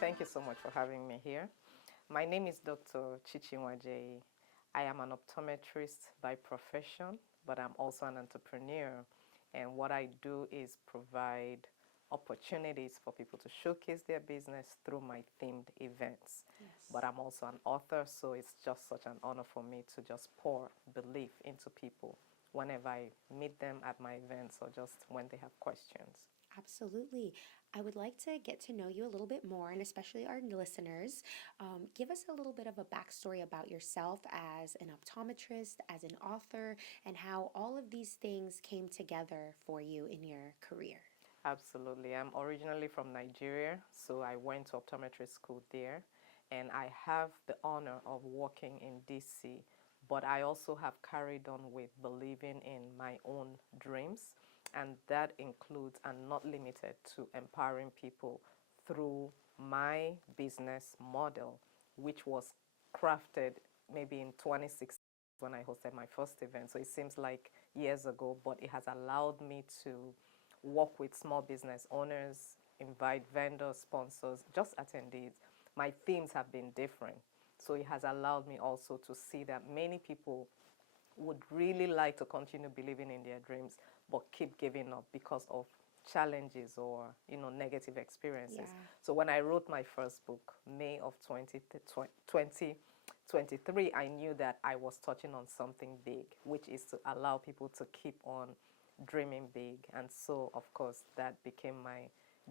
Thank you so much for having me here. My name is Dr. Chichi Nwajei. I am an optometrist by profession, but I'm also an entrepreneur. And what I do is provide opportunities for people to showcase their business through my themed events. Yes. But I'm also an author, so it's just such an honor for me to just pour belief into people whenever I meet them at my events or just when they have questions. Absolutely. I would like to get to know you a little bit more, and especially our listeners. Give us a little bit of a backstory about yourself as an optometrist, as an author, and how all of these things came together for you in your career. Absolutely. I'm originally from Nigeria, so I went to optometry school there, and I have the honor of working in DC. But I also have carried on with believing in my own dreams, and that includes and not limited to empowering people through my business model, which was crafted maybe in 2016 when I hosted my first event. So it seems like years ago, but it has allowed me to work with small business owners, invite vendors, sponsors, just attendees. My themes have been different. So it has allowed me also to see that many people would really like to continue believing in their dreams, but keep giving up because of challenges or negative experiences. Yeah. So when I wrote my first book, May of 2023, I knew that I was touching on something big, which is to allow people to keep on dreaming big. And so, of course, that became my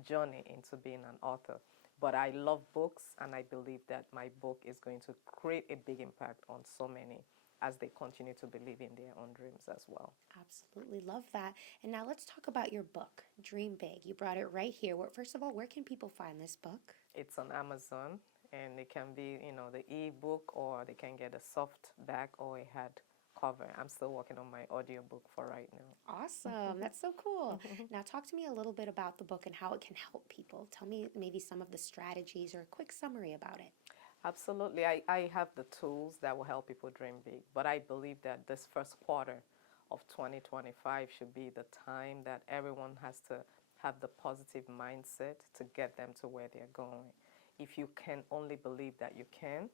journey into being an author. But I love books, and I believe that my book is going to create a big impact on so many as they continue to believe in their own dreams as well. Absolutely love that. And now let's talk about your book, Dream Big. You brought it right here. First of all, where can people find this book? It's on Amazon, and it can be, the e-book, or they can get a soft back or a hard cover. I'm still working on my audiobook for right now. Awesome. That's so cool. Now, talk to me a little bit about the book and how it can help people. Tell me maybe some of the strategies or a quick summary about it. Absolutely. I have the tools that will help people dream big, but I believe that this first quarter of 2025 should be the time that everyone has to have the positive mindset to get them to where they're going. If you can only believe that you can,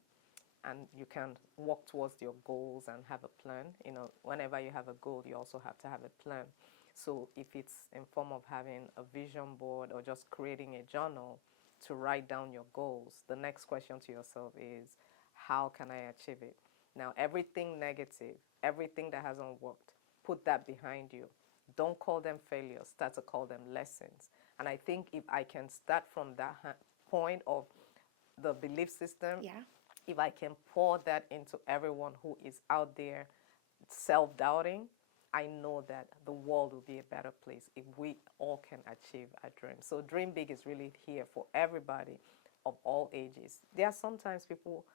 and you can walk towards your goals and have a plan. Whenever you have a goal, you also have to have a plan. So if it's in form of having a vision board or just creating a journal to write down your goals, the next question to yourself is, how can I achieve it? Now, everything negative, everything that hasn't worked, put that behind you. Don't call them failures. Start to call them lessons. And I think if I can start from that point of the belief system, Yeah. if I can pour that into everyone who is out there self doubting, I know that the world will be a better place if we all can achieve a dream. So, Dream Big is really here for everybody of all ages. There are sometimes people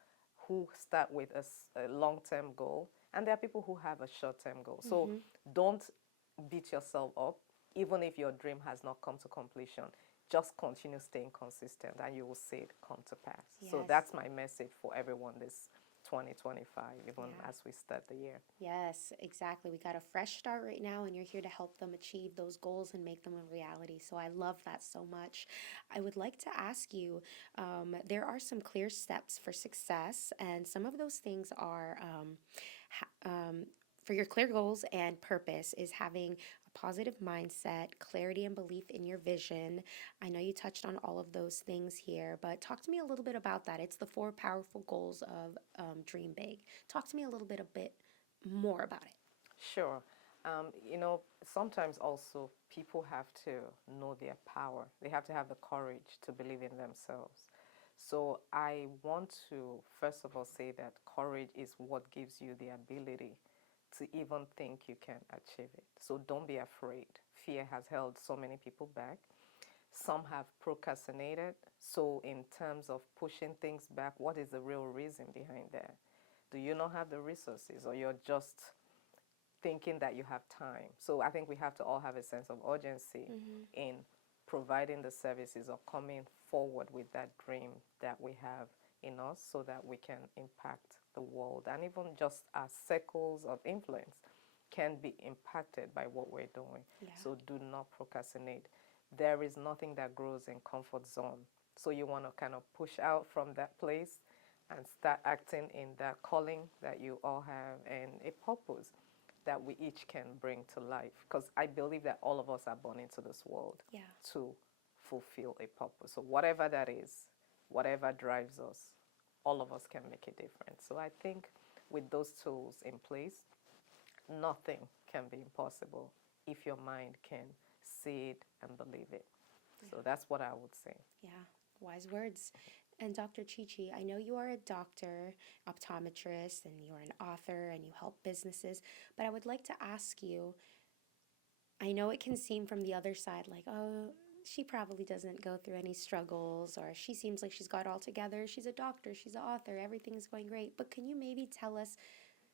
who start with a long term goal, and there are people who have a short term goal. So, Mm-hmm. don't beat yourself up, even if your dream has not come to completion. Just continue staying consistent, and you will see it come to pass. So Yes. that's my message for everyone this 2025, even Yeah. as we start the year. Yes, exactly. We got a fresh start right now, and you're here to help them achieve those goals and make them a reality. So I love that so much. I would like to ask you there are some clear steps for success, and some of those things are for your clear goals and purpose is having a positive mindset, clarity and belief in your vision. I know you touched on all of those things here, but talk to me a little bit about that. It's the four powerful goals of Dream Big. Talk to me a bit more about it. Sure. Sometimes also people have to know their power. They have to have the courage to believe in themselves. So I want to first of all say that courage is what gives you the ability to even think you can achieve it. So don't be afraid. Fear has held so many people back. Some have procrastinated. So, in terms of pushing things back, what is the real reason behind that? Do you not have the resources, or you're just thinking that you have time? So, I think we have to all have a sense of urgency Mm-hmm. in providing the services or coming forward with that dream that we have in us so that we can impact the world, and even just our circles of influence can be impacted by what we're doing. Yeah. So do not procrastinate. There is nothing that grows in comfort zone. So you want to kind of push out from that place and start acting in that calling that you all have and a purpose that we each can bring to life. Because I believe that all of us are born into this world Yeah. to fulfill a purpose. So whatever that is, whatever drives us, all of us can make a difference. So I think with those tools in place, nothing can be impossible if your mind can see it and believe it. So Yeah. that's what I would say. Yeah, wise words. And Dr. Chichi, I know you are a doctor, optometrist, and you're an author and you help businesses, but I would like to ask you, I know it can seem from the other side like, oh, she probably doesn't go through any struggles, or she seems like she's got it all together. She's a doctor, she's an author, everything's going great. But can you maybe tell us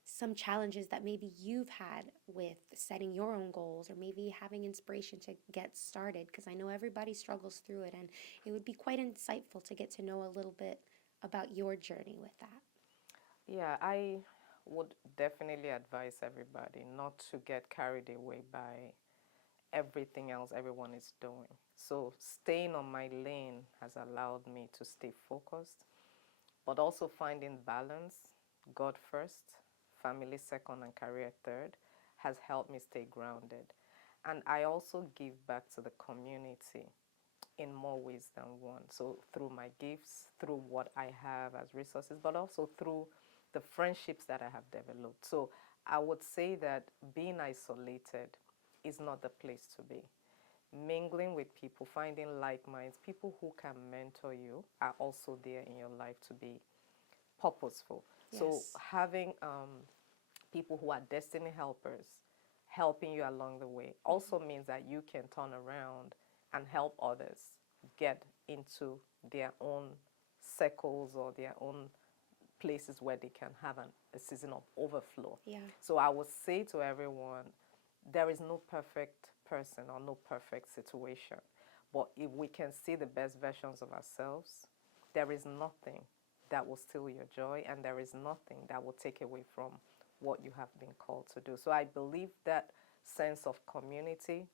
some challenges that maybe you've had with setting your own goals or maybe having inspiration to get started? Because I know everybody struggles through it, and it would be quite insightful to get to know a little bit about your journey with that. Yeah, I would definitely advise everybody not to get carried away by everything else everyone is doing. So staying on my lane has allowed me to stay focused, but also finding balance, God first, family second, and career third, has helped me stay grounded. And I also give back to the community in more ways than one. So through my gifts, through what I have as resources, but also through the friendships that I have developed. So I would say that being isolated is not the place to be. Mingling with people, finding like minds, people who can mentor you are also there in your life to be purposeful. So Yes. having people who are destiny helpers helping you along the way also means that you can turn around and help others get into their own circles or their own places where they can have a season of overflow. Yeah. So I would say to everyone, there is no perfect person or no perfect situation. But if we can see the best versions of ourselves, there is nothing that will steal your joy, and there is nothing that will take away from what you have been called to do. So I believe that sense of community.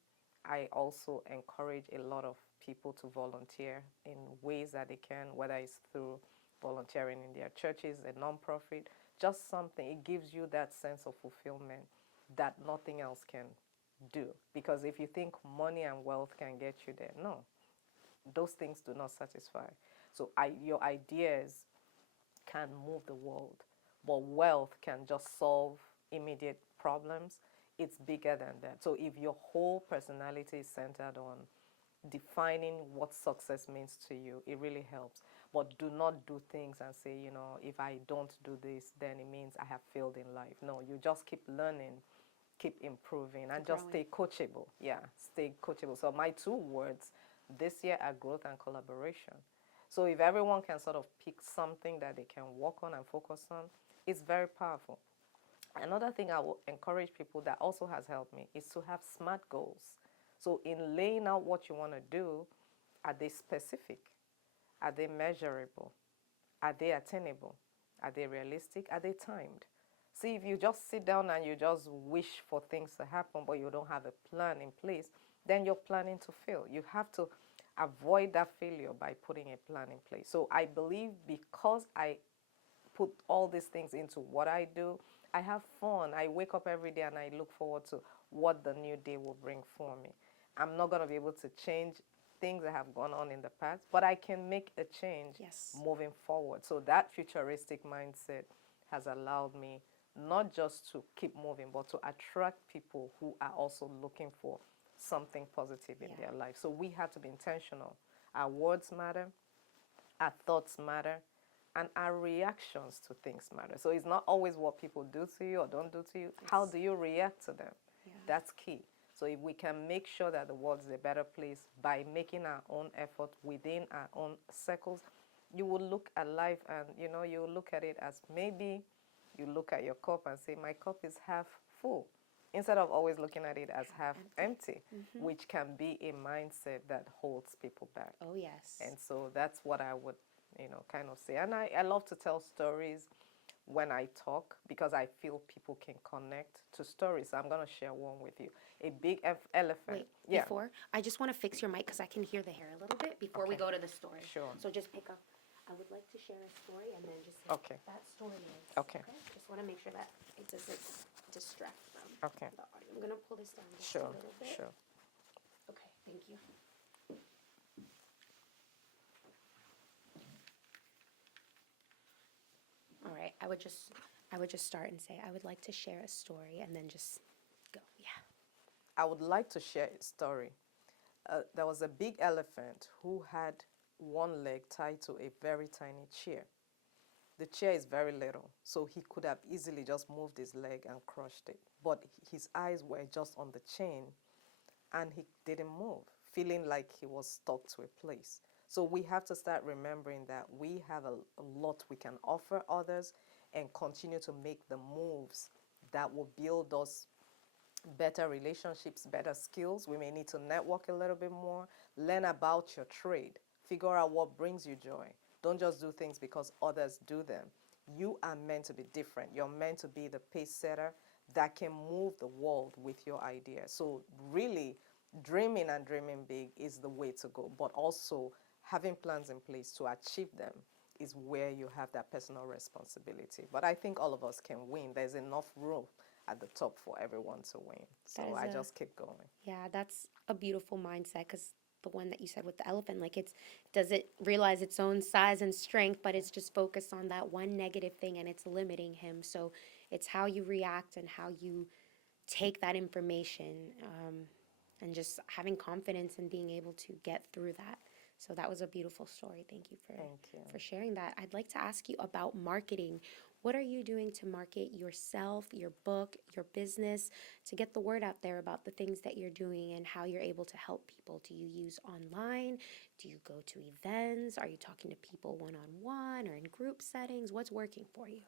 I also encourage a lot of people to volunteer in ways that they can, whether it's through volunteering in their churches, a nonprofit, just something. It gives you that sense of fulfillment that nothing else can do. Because if you think money and wealth can get you there, no, those things do not satisfy. So your ideas can move the world, but wealth can just solve immediate problems. It's bigger than that. So if your whole personality is centered on defining what success means to you, it really helps. But do not do things and say, if I don't do this, then it means I have failed in life. No, you just keep learning, keep improving, and just Growing. stay coachable. Yeah, stay coachable. So my two words this year are growth and collaboration. So if everyone can sort of pick something that they can work on and focus on, it's very powerful. Another thing I will encourage people that also has helped me is to have SMART goals. So in laying out what you want to do, are they specific? Are they measurable? Are they attainable? Are they realistic? Are they timed? See, if you just sit down and you just wish for things to happen, but you don't have a plan in place, then you're planning to fail. You have to avoid that failure by putting a plan in place. So I believe because I put all these things into what I do, I have fun. I wake up every day and I look forward to what the new day will bring for me. I'm not going to be able to change things that have gone on in the past, but I can make a change Yes. moving forward. So that futuristic mindset has allowed me not just to keep moving, but to attract people who are also looking for something positive in Yeah. their life. So we have to be intentional. Our words matter, our thoughts matter, and our reactions to things matter. So it's not always what people do to you or don't do to you. How Yes. do you react to them? Yeah. That's key. So if we can make sure that the world is a better place by making our own effort within our own circles, you will look at life and you will look at it as maybe you look at your cup and say, my cup is half full, instead of always looking at it as half empty, Mm-hmm. which can be a mindset that holds people back. Oh, yes. And so that's what I would, kind of say. And I love to tell stories when I talk because I feel people can connect to stories. So I'm going to share one with you. A big elephant. Wait, Yeah. before, I just want to fix your mic because I can hear the hair a little bit before we Okay. go to the story. Sure. So just pick up. I would like to share a story and then just say Okay. what that story is. Okay. Just want to make sure that it doesn't distract from Okay. the audio. I'm going to pull this down just a Sure. little bit. Sure. Okay, thank you. All right, I would just start and say I would like to share a story and then just go. Yeah. I would like to share a story. There was a big elephant who had one leg tied to a very tiny chair. The chair is very little, so he could have easily just moved his leg and crushed it. But his eyes were just on the chain and he didn't move, feeling like he was stuck to a place. So we have to start remembering that we have a lot we can offer others and continue to make the moves that will build us better relationships, better skills. We may need to network a little bit more, learn about your trade, figure out what brings you joy. Don't just do things because others do them. You are meant to be different. You're meant to be the pace setter that can move the world with your idea. So really, dreaming and dreaming big is the way to go, but also having plans in place to achieve them is where you have that personal responsibility. But I think all of us can win. There's enough room at the top for everyone to win. So I just keep going. Yeah, that's a beautiful mindset because the one that you said with the elephant, like it's does it realize its own size and strength, but it's just focused on that one negative thing and it's limiting him. So it's how you react and how you take that information and just having confidence and being able to get through that. So that was a beautiful story. Thank you Thank you. for sharing that. I'd like to ask you about marketing. What are you doing to market yourself, your book, your business, to get the word out there about the things that you're doing and how you're able to help people? Do you use online? Do you go to events? Are you talking to people one on one or in group settings? What's working for you?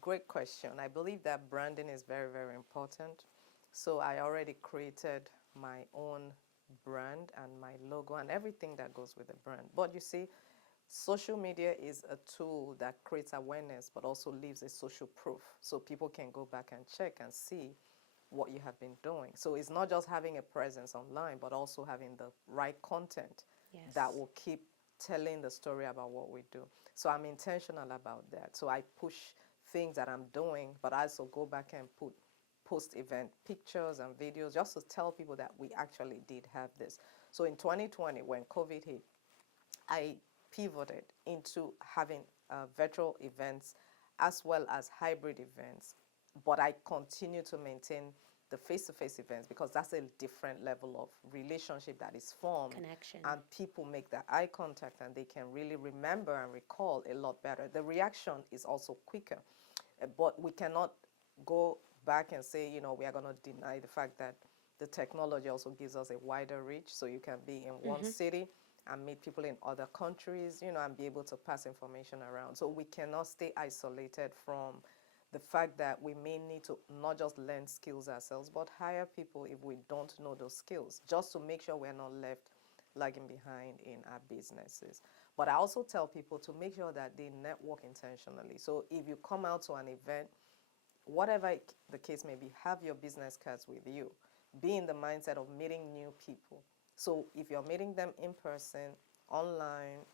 Great question. I believe that branding is very, very important. So I already created my own brand and my logo and everything that goes with the brand. But you see, social media is a tool that creates awareness but also leaves a social proof. So people can go back and check and see what you have been doing. So it's not just having a presence online, but also having the right content that will keep telling the story about what we do. So I'm intentional about that. So I push things that I'm doing, but I also go back and post event pictures and videos just to tell people that we actually did have this. So in 2020, when COVID hit, I pivoted into having virtual events as well as hybrid events, but I continue to maintain the face-to-face events because that's a different level of relationship that is formed. Connection. And people make that eye contact and they can really remember and recall a lot better. The reaction is also quicker, but we cannot go back and say, you know, we are going to deny the fact that the technology also gives us a wider reach. So you can be in one city and meet people in other countries, you know, and be able to pass information around. So we cannot stay isolated from the fact that we may need to not just learn skills ourselves, but hire people if we don't know those skills, just to make sure we're not left lagging behind in our businesses. But I also tell people to make sure that they network intentionally. So if you come out to an event, whatever the case may be, have your business cards with you. Be in the mindset of meeting new people. So if you're meeting them in person, online,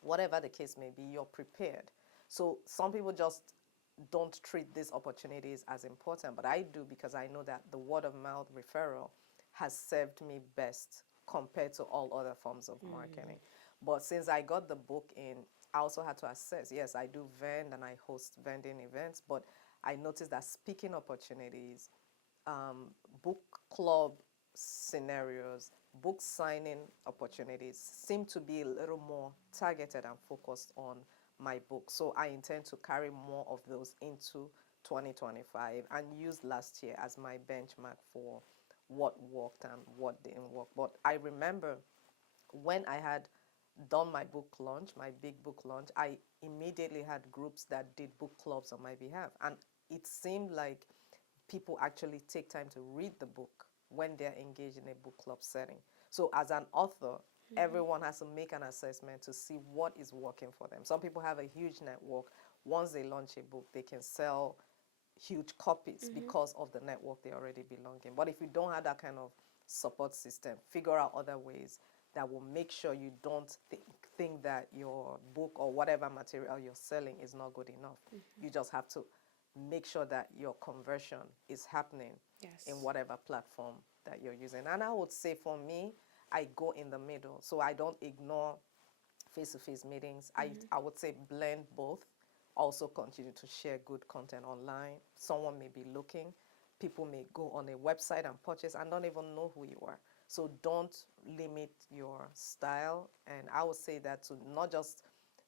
whatever the case may be, you're prepared. So some people just don't treat these opportunities as important, but I do because I know that the word of mouth referral has served me best compared to all other forms of marketing. But since I got the book in, I also had to assess. Yes, I do vend and I host vending events, but I noticed that speaking opportunities, book club scenarios, book signing opportunities seem to be a little more targeted and focused on my book. So I intend to carry more of those into 2025 and use last year as my benchmark for what worked and what didn't work. But I remember when I had done my book launch, my big book launch, I immediately had groups that did book clubs on my behalf. And it seemed like people actually take time to read the book when they're engaged in a book club setting. So as an author, everyone has to make an assessment to see what is working for them. Some people have a huge network, once they launch a book, they can sell huge copies because of the network they already belong in. But if you don't have that kind of support system, figure out other ways that will make sure you don't think that your book or whatever material you're selling is not good enough. You just have to make sure that your conversion is happening in Yes. whatever platform that you're using. And I would say for me, I go in the middle. So I don't ignore face-to-face meetings. I would say blend both. Also continue to share good content online. Someone may be looking. People may go on a website and purchase and don't even know who you are. So don't limit your style. And I would say that to not just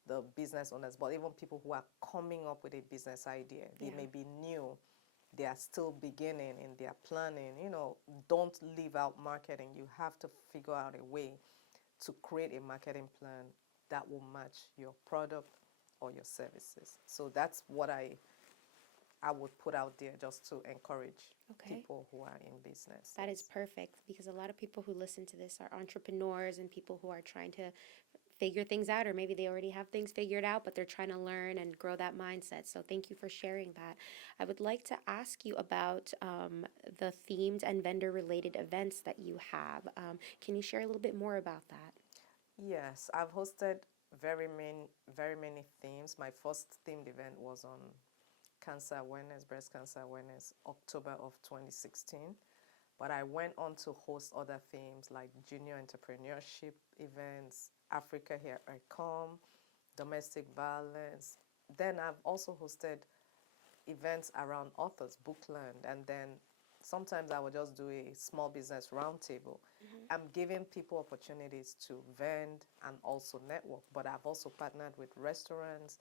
the business owners, but even people who are coming up with a business idea. They may be new. They are still beginning in their planning. Don't leave out marketing. You have to figure out a way to create a marketing plan that will match your product or your services. So that's what I would put out there just to encourage people who are in business. That is perfect, because a lot of people who listen to this are entrepreneurs and people who are trying to figure things out, or maybe they already have things figured out, but they're trying to learn and grow that mindset. So thank you for sharing that. I would like to ask you about the themed and vendor related events that you have. Can you share a little bit more about that? Yes, I've hosted very many themes. My first themed event was on cancer awareness, breast cancer awareness, October of 2016. But I went on to host other themes like junior entrepreneurship events, Africa Here I Come, domestic violence. Then I've also hosted events around authors, Bookland, and then sometimes I would just do a small business roundtable. I'm giving people opportunities to vend and also network, but I've also partnered with restaurants,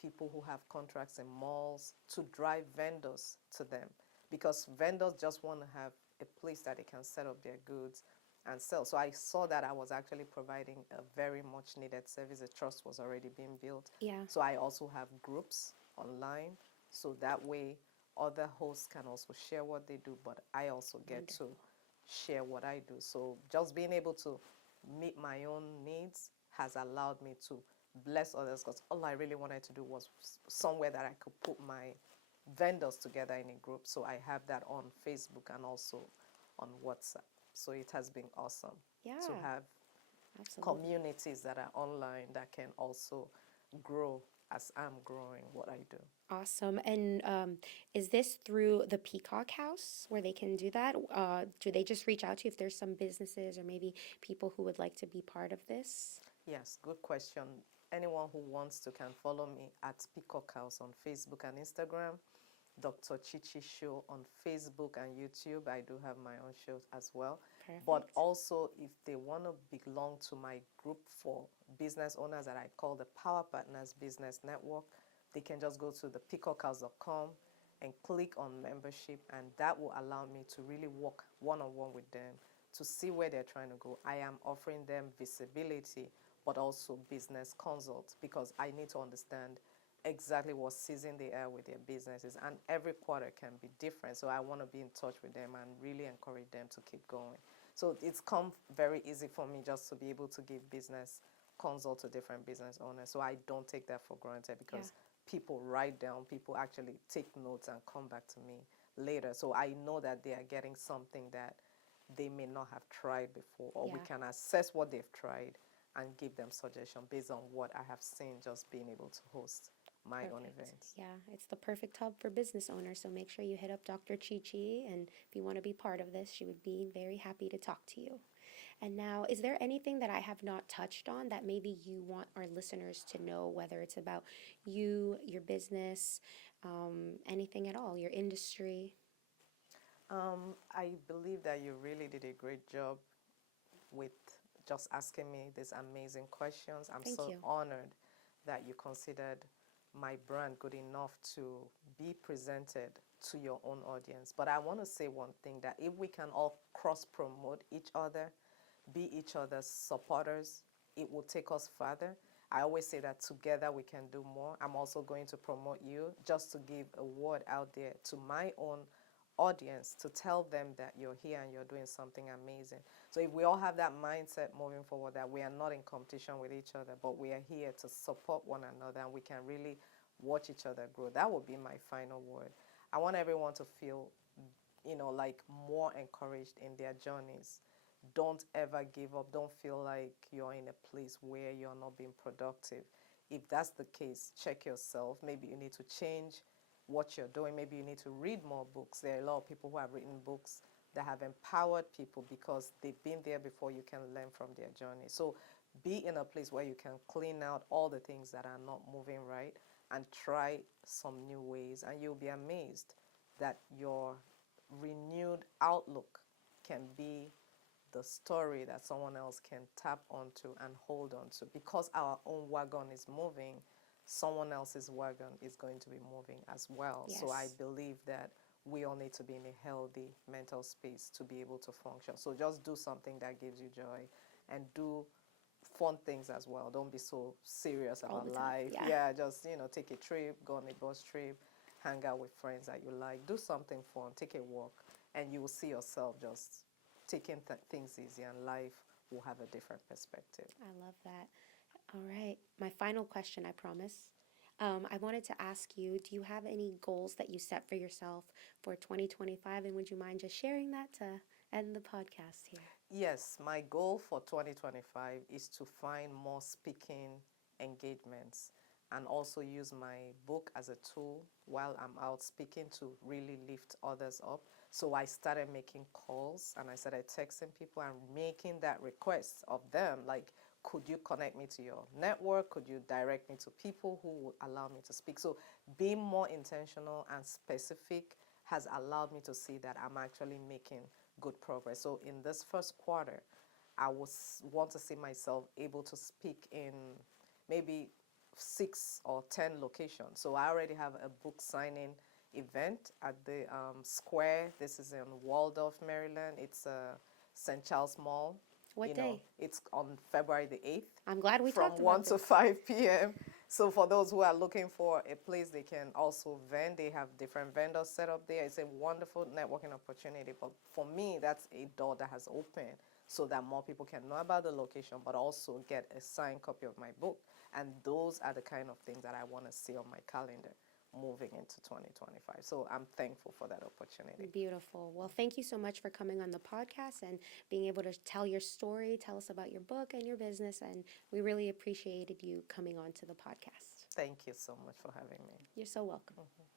people who have contracts in malls to drive vendors to them, because vendors just want to have a place that they can set up their goods and sell. So I saw that I was actually providing a very much needed service. The trust was already being built. Yeah. So I also have groups online, so that way other hosts can also share what they do, but I also get to share what I do. So just being able to meet my own needs has allowed me to bless others, because all I really wanted to do was somewhere that I could put my vendors together in a group. So I have that on Facebook and also on WhatsApp. So it has been awesome to have communities that are online that can also grow as I'm growing what I do. Awesome. And is this through the Peacock House where they can do that? Do they just reach out to you if there's some businesses or maybe people who would like to be part of this? Yes, good question. Anyone who wants to can follow me at Peacock House on Facebook and Instagram, Dr. Chichi Show on Facebook and YouTube. I do have my own show as well. Perfect. But also, if they want to belong to my group for business owners that I call the Power Partners Business Network, they can just go to the peacockhouse.com and click on membership, and that will allow me to really work one-on-one with them to see where they're trying to go. I am offering them visibility, but also business consults, because I need to understand exactly what's seizing the air with their businesses, and every quarter can be different. So I want to be in touch with them and really encourage them to keep going. So it's come very easy for me just to be able to give business consult to different business owners. So I don't take that for granted, because people write down, people actually take notes and come back to me later. So I know that they are getting something that they may not have tried before, or we can assess what they've tried and give them suggestion based on what I have seen just being able to host my own events. Yeah, it's the perfect hub for business owners. So make sure you hit up Dr. Chichi, and if you want to be part of this, she would be very happy to talk to you. And now, is there anything that I have not touched on that maybe you want our listeners to know, whether it's about you, your business, anything at all, your industry? I believe that you really did a great job with just asking me these amazing questions. I'm Thank so you. honored that you considered my brand good enough to be presented to your own audience. But I want to say one thing, that if we can all cross-promote each other, be each other's supporters, it will take us further. I always say that together we can do more. I'm also going to promote you just to give a word out there to my own audience, to tell them that you're here and you're doing something amazing. So if we all have that mindset moving forward, that we are not in competition with each other, but we are here to support one another, and we can really watch each other grow. That would be my final word. I want everyone to feel, like more encouraged in their journeys. Don't ever give up. Don't feel like you're in a place where you're not being productive. If that's the case, check yourself. Maybe you need to change what you're doing. Maybe you need to read more books. There are a lot of people who have written books that have empowered people because they've been there before. You can learn from their journey. So be in a place where you can clean out all the things that are not moving right and try some new ways, and you'll be amazed that your renewed outlook can be the story that someone else can tap onto and hold on to. Because our own wagon is moving, someone else's wagon is going to be moving as well. Yes. So I believe that we all need to be in a healthy mental space to be able to function. So just do something that gives you joy, and do fun things as well. Don't be so serious All about the time. life. Yeah. Just, take a trip, go on a bus trip, hang out with friends that you like, do something fun, take a walk, and you will see yourself just taking things easy, and life will have a different perspective. I love that. All right. My final question, I promise. I wanted to ask you, do you have any goals that you set for yourself for 2025? And would you mind just sharing that to end the podcast here? Yes, my goal for 2025 is to find more speaking engagements and also use my book as a tool while I'm out speaking to really lift others up. So I started making calls, and I started texting people and making that request of them, like, could you connect me to your network? Could you direct me to people who would allow me to speak? So being more intentional and specific has allowed me to see that I'm actually making good progress. So in this first quarter, I want to see myself able to speak in maybe 6 or 10 locations. So I already have a book signing event at the Square. This is in Waldorf, Maryland. It's St. Charles Mall. What day? It's on February the 8th. I'm glad we from talked 1 about to this. 5 p.m. So for those who are looking for a place they can also vend, they have different vendors set up there. It's a wonderful networking opportunity. But for me, that's a door that has opened so that more people can know about the location, but also get a signed copy of my book. And those are the kind of things that I want to see on my calendar moving into 2025. So I'm thankful for that opportunity. Beautiful. Well, thank you so much for coming on the podcast and being able to tell your story, tell us about your book and your business. And we really appreciated you coming on to the podcast. Thank you so much for having me. You're so welcome. Mhm.